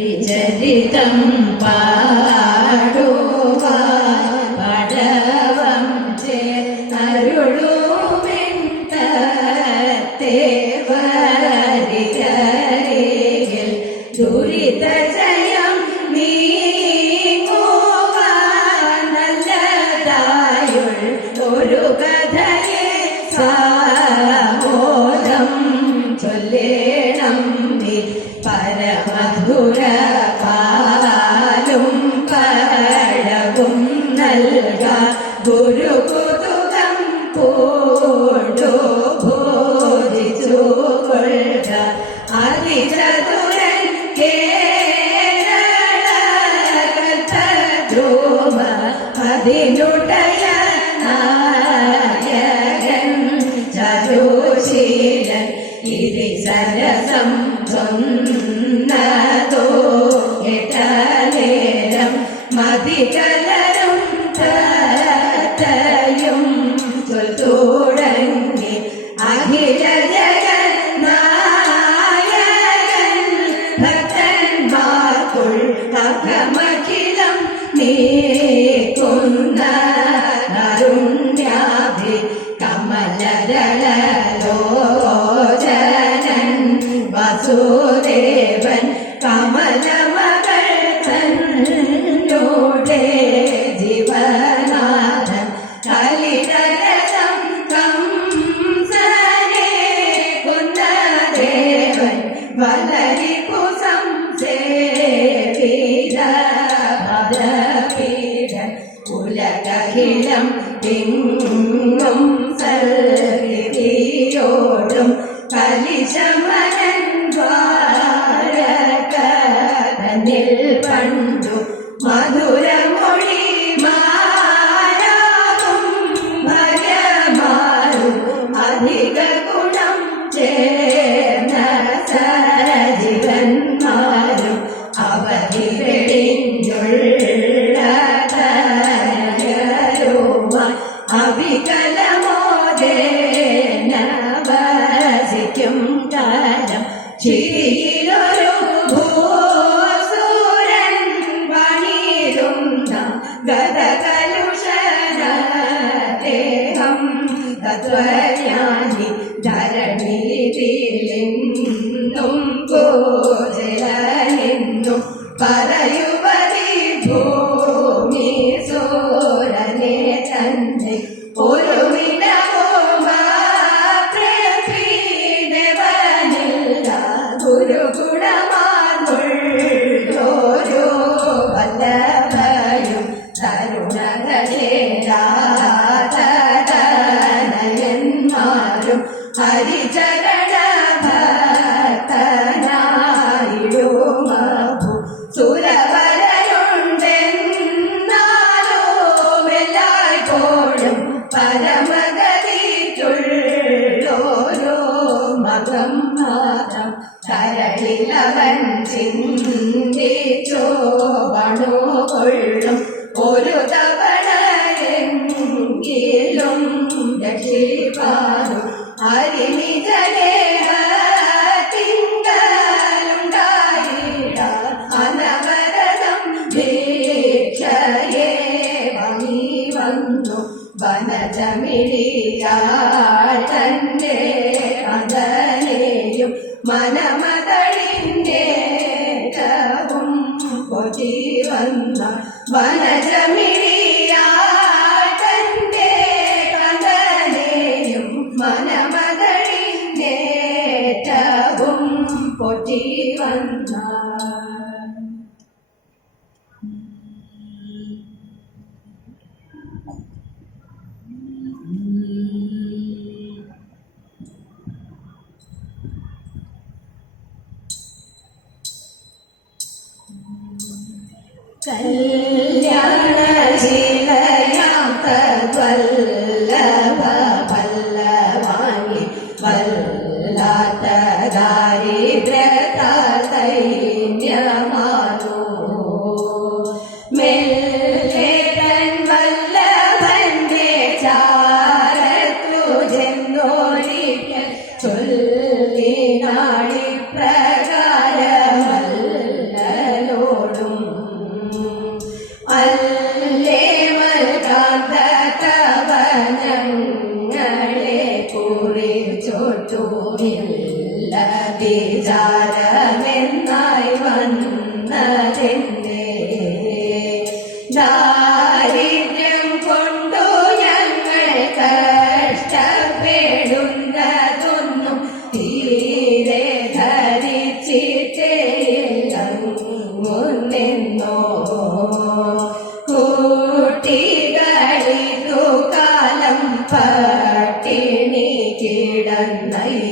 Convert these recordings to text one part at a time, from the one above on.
ഹരിചരിതം പാടുക ചേ അരുളുമിന്തേവരികരികിൽ ദുരിതജയം നീങ്ങുക നല്ലതായുൾ ഒരു കഥയെ സാമോദം ചൊല്ലേണം പരമധുര மேற்கொண்ட മധുര dear, സംഹാരം കരളിലവൻ ചിന്തി. പൊട്ടി വന്ന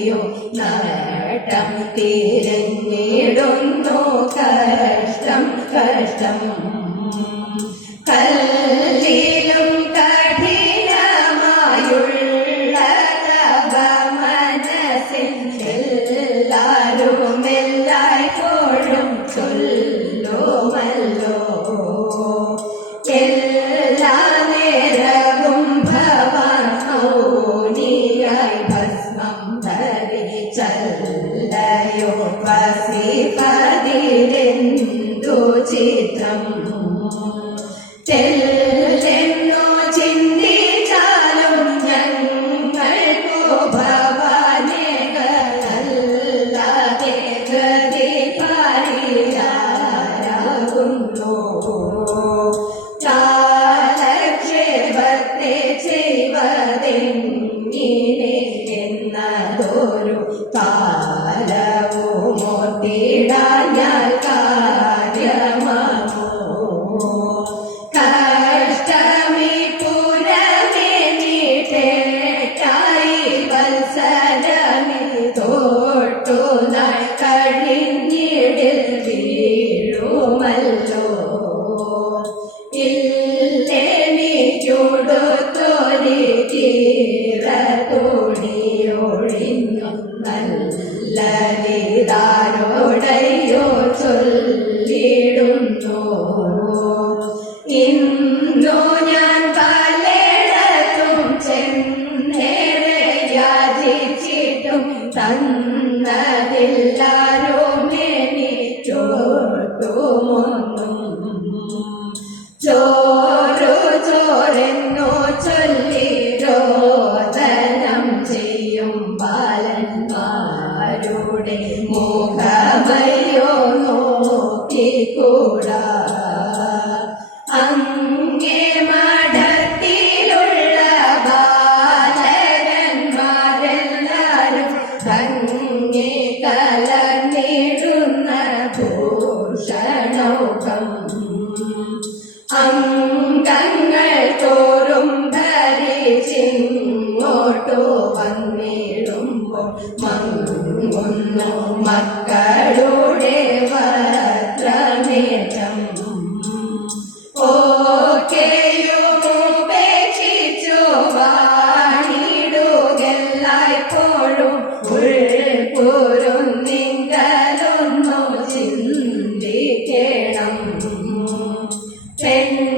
അല്ലയോ നാട്ടം തിരഞ്ഞിടുന്നു കഷ്ടം കഷ്ടം. மங்கே Ten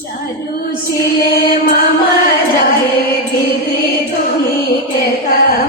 चलू सिले मम जागे गिरी तुम्हें कहता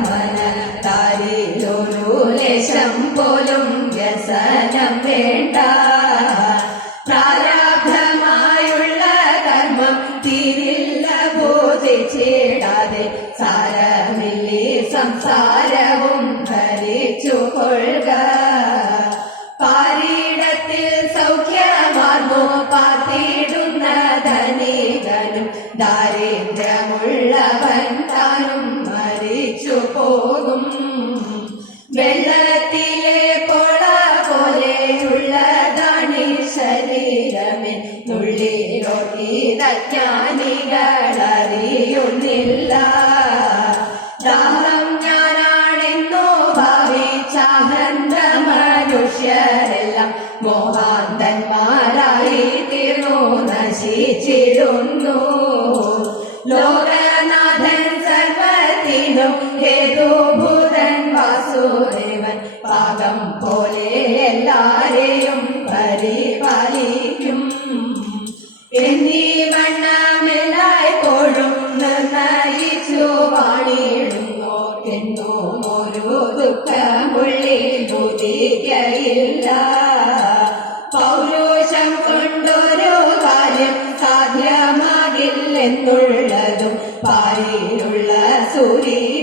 ഗീതജ്ഞാനികളറിയുന്നില്ല ദാഹം ഞാനാണെന്നോ ഭാവിച്ചാഹന്ത മനുഷ്യരെല്ലാം മോഹാന്തന്മാരായി തീർന്നു നശിച്ചിരുന്നു പാരിലുള്ള സൂര്യ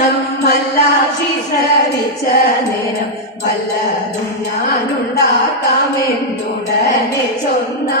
മനം മല്ലാശിശ്രമിച്ച നേരം വല്ലതും ഞാനുണ്ടാക്കാമെന്നുടനെ ചൊന്നാ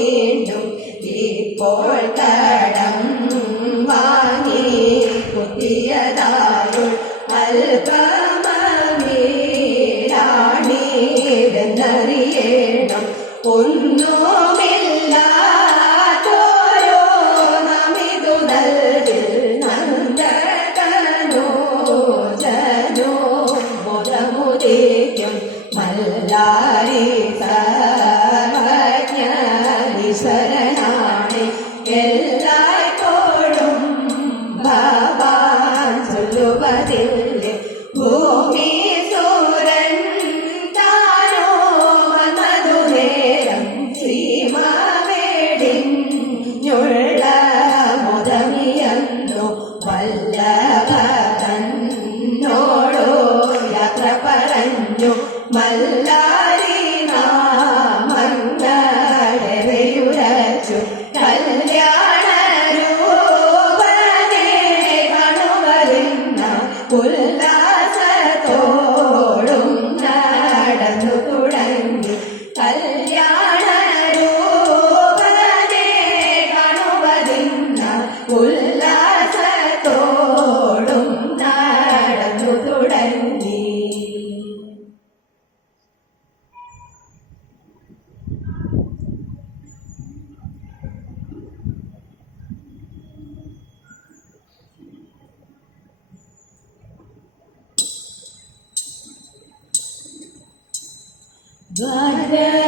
வேண்டும். இப்போட்ட Died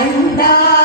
I'm not.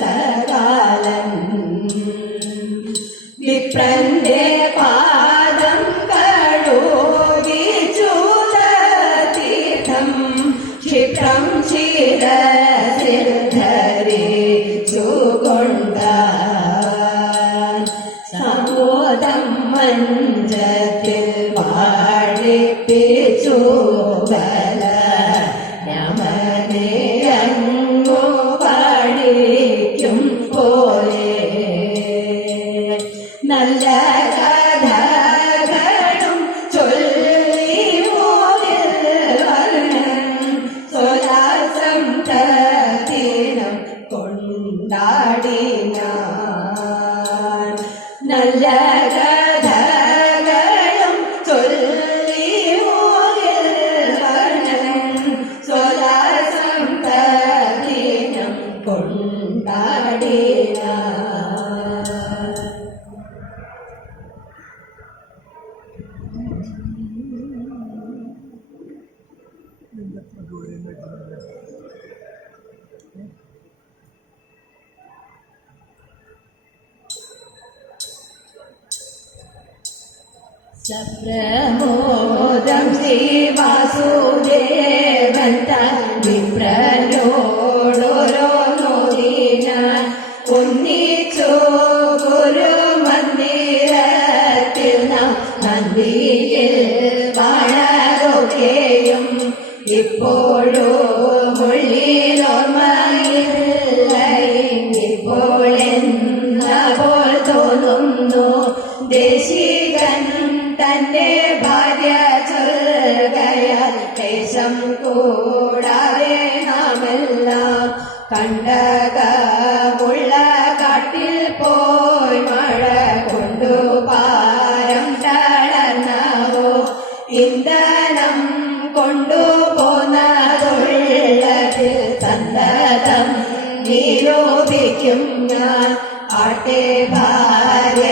സകാലൻ கொண்டாடினார் நல்ல നിരൂപിക്കും ഞാൻ ആട്ടെ ഭാര്യ